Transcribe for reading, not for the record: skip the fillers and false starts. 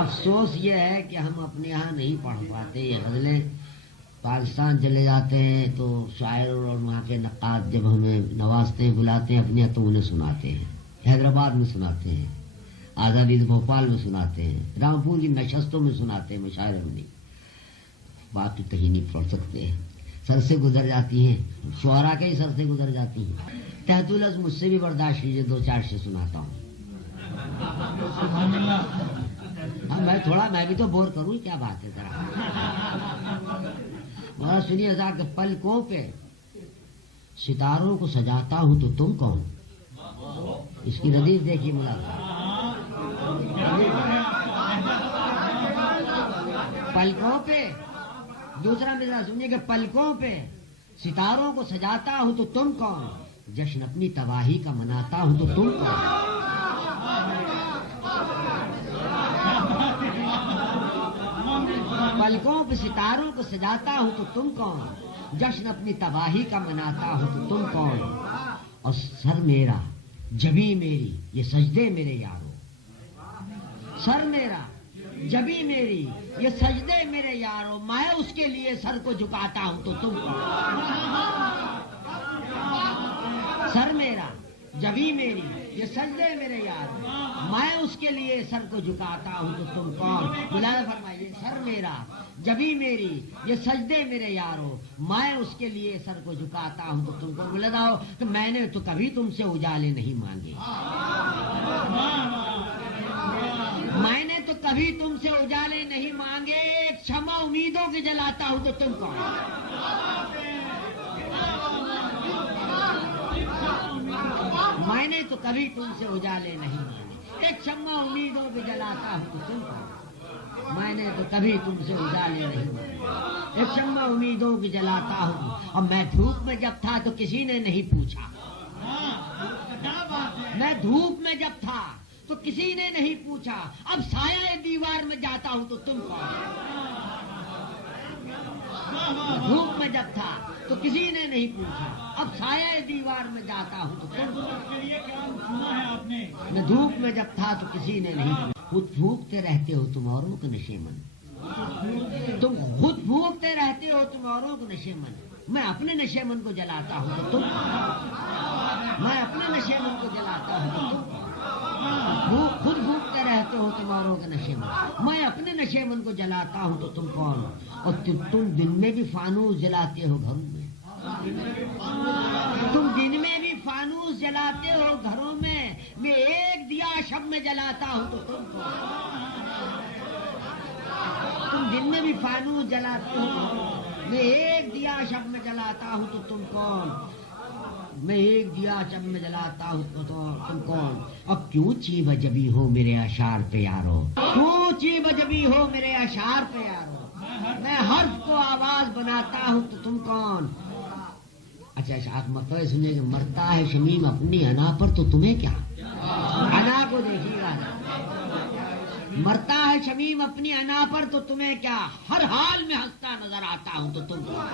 افسوس یہ ہے کہ ہم اپنے یہاں نہیں پڑھ پاتے یہ غزلیں. پاکستان چلے جاتے ہیں تو شاعر اور وہاں کے نقاد جب ہمیں نوازتے ہیں بلاتے ہیں اپنی تو انہیں سناتے ہیں. حیدرآباد میں سناتے ہیں, آزادی بھوپال میں سناتے ہیں, رامپور کی نشستوں میں سناتے ہیں, مشاعرے میں نہیں. باقی کہیں نہیں پڑھ سکتے ہیں. سر سے گزر جاتی ہیں, شعراء کے ہی سر سے گزر جاتی ہیں. تحت العز مجھ سے بھی برداشت کیجیے, 2-4 سے سناتا ہوں. میں بھی تو بور کروں, کیا بات ہے ذرا. بڑا سنیے ذرا کہ پلکوں پہ ستاروں کو سجاتا ہوں تو تم کون. اس کی ردیف دیکھیے ملا. پلکوں پہ دوسرا میرا سنیے کہ پلکوں پہ ستاروں کو سجاتا ہوں تو تم کون. جشن اپنی تباہی کا مناتا ہوں تو تم کون. پلکوں پہ ستاروں کو سجاتا ہوں تو تم کون. جشن اپنی تباہی کا مناتا ہوں تو تم کون. اور سر میرا جبی میری یہ سجدے میرے یارو. سر میرا جبی میری یہ سجدے میرے یارو. میں اس کے لیے سر کو جھکاتا ہوں تو تم کون. سر میرا جبی میری یہ سجدے میرے یارو. میں اس کے لیے سر کو جھکاتا ہوں تو تم کون. بلائے فرمائیے. سر میرا جبی میری یہ سجدے میرے یارو. میں اس کے لیے سر کو جھکاتا ہوں تو تم کون. بولے جاؤ کہ میں نے تو کبھی تم سے اجالے نہیں مانگے. میں نے تو کبھی تم سے اجالے نہیں مانگے. ایک شمع امیدوں کی جلاتا ہوں تو تم کون. میں نے تو کبھی تم سے اجالے نہیں مانگے. ایک شمع امیدوں کی جلاتا ہوں تو تم کون. میں نے تو کبھی تم سے اجالے نہیں مانگے. ایک شمع امیدوں کی جلاتا ہوں. اور میں دھوپ میں جب تھا تو کسی نے نہیں پوچھا. میں دھوپ میں جب تھا تو کسی نے نہیں پوچھا. اب سایہ دیوار میں جاتا ہوں تو تم کون. دھوپ میں جب تھا تو کسی نے نہیں پوچھا. اب سایہ دیوار میں جاتا ہوں تو تم کون. میں دھوپ میں جب تھا تو کسی نے نہیں پوچھا. خود پھونکتے رہتے ہو تم اوروں کے نشے من. تم خود پھونکتے رہتے ہو تم اوروں کے نشے من. میں اپنے نشے من کو جلاتا ہوں تو تم. میں اپنے نشے من کو جلاتا ہوں تو تم. خود پھونکتے رہتے ہو تم اوروں کے نشے من. میں اپنے نشے من کو جلاتا ہوں تو تم کون. اور تم دن میں بھی فانوس جلاتے ہو گھروں میں. تم دن میں بھی فانوس جلاتے ہو گھروں میں. میں ایک دیا شب میں جلاتا ہوں تو تم کون. تم دن میں بھی فانوس جلاتے ہو. میں ایک دیا شب میں جلاتا ہوں تو تم کون. میں ایک دیا شب میں جلاتا ہوں تو تم کون. اب کیوں چیب جبی ہو میرے اشعار پہ یارو. کیوں چیب جبی ہو میرے اشعار پہ یارو. میں حرف کو آواز بناتا ہوں تو تم کون. اچھا آپ مطلب سنیں کہ مرتا ہے شمیم اپنی انا پر تو تمہیں کیا. انا کو دیکھیے گا. مرتا ہے شمیم اپنی انا پر تو تمہیں کیا. ہر حال میں ہنستا نظر آتا ہوں تو تم کون.